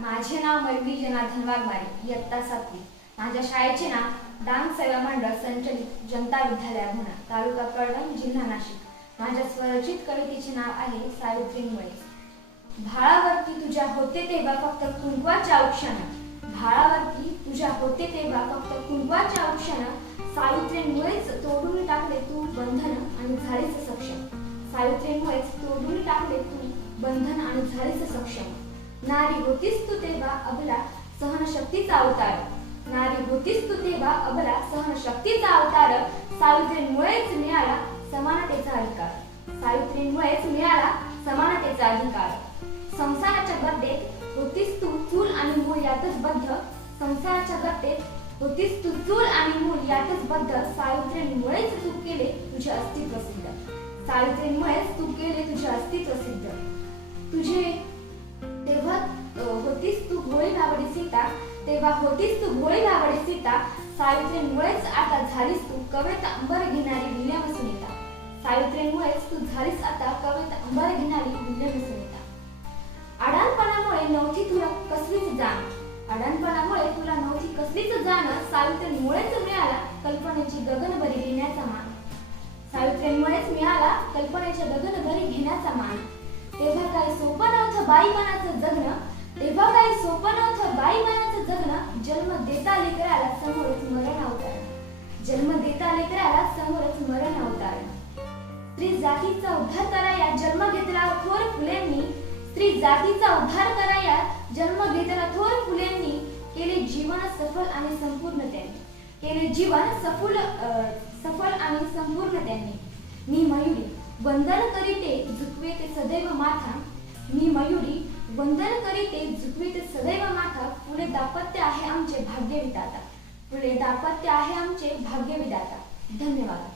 माझे नाव मयुरी जनार्दन वाघमारे, इयत्ता 7वी। माझ्या शाळेचे नाव डान्स सेवा मंडळ संचलित जनता विद्यालय भुणा, तालुका कळवण, जिल्हा नाशिक। माझ्या स्वरचित कवितेचे नाव आहे सावित्रीमुळे। भाळावरती तुझ्या होते तेव्हा फक्त कुंकवाच्या औक्षण, भाळावरती तुझ्या होते तेव्हा फक्त कुंकवाच्या औक्षण, सावित्रीमुळेच तोडून टाकले तू बंधन आणि झालीस सक्षम, सावित्रीमुळेच तोडून टाकले तू बंधन आणि झालीस सक्षम। नारी होतीस तू तेव्हा अबला सहनशक्तीचा अवतार, नारी होतीस तू तेव्हा अबला सहनशक्तीचा अवतार, सावित्रीमुळेच मिळाला समानतेचा अधिकार, सावित्रीमुळेच मिळाला समानतेचा अधिकार। संसाराच्या गर्देत होतीस तू चूल आणि मूळ यातच बद्ध, संसाराच्या गर्देत होतीस तू चूल आणि मूळ यातच बद्ध, सावित्रीमुळेच तू केले तुझे अस्तित्व सिद्ध, सावित्रीमुळेच तू केले तुझे अस्तित्व सिद्ध। तुझे तेव्हा होतीस तू भोळी भावडी सीता, तेव्हा होतीस तू भोळी भावडी सीता, सावित्रीमुळेच आता झालीस तू कवेत अंबर घेणारी विल्यम सुनीता, सावित्रीमुळेच तू झालीस आता कवेत अंबर घेणारी विल्यम सुनीता। अडाणपणामुळे नव्हती तुला कसलीच जाण, अडाणपणामुळे तुला नव्हती कसलीच जाण, सावित्रीमुळेच मिळाला कल्पनेची गगनभरी घेण्याचा मान, सावित्रीमुळेच मिळाला कल्पनेच्या गगनभरी घेण्याचा मान। तेव्हा काही सोपं नव्हतं बाईपणाचं जगणं, तेव्हा काही सोपं नव्हतं बाईपणाचं जगणं, जन्म देता लेकराला समोरच मरण अवतारण, जन्म देता लेकराला समोरच मरण अवतारण। स्त्री जातीचा उद्धार कराया जन्म घेतला थोर फुलेंनी, स्त्री जातीचा उद्धार कराया जन्म घेतला थोर फुलेंनी, केले जीवन सफल आणि संपूर्ण त्यांनी, केले जीवन सफल आणि संपूर्ण त्यांनी। मी मयुरी वंदन करीते झुकवेते सदैव माथा, मी मयुरी वंदन करीते झुकवेते सदैव माथा, फुले दाम्पत्य आहे आमचे भाग्य विधाता, फुले दाम्पत्य आहे आमचे भाग्य विधाता। धन्यवाद।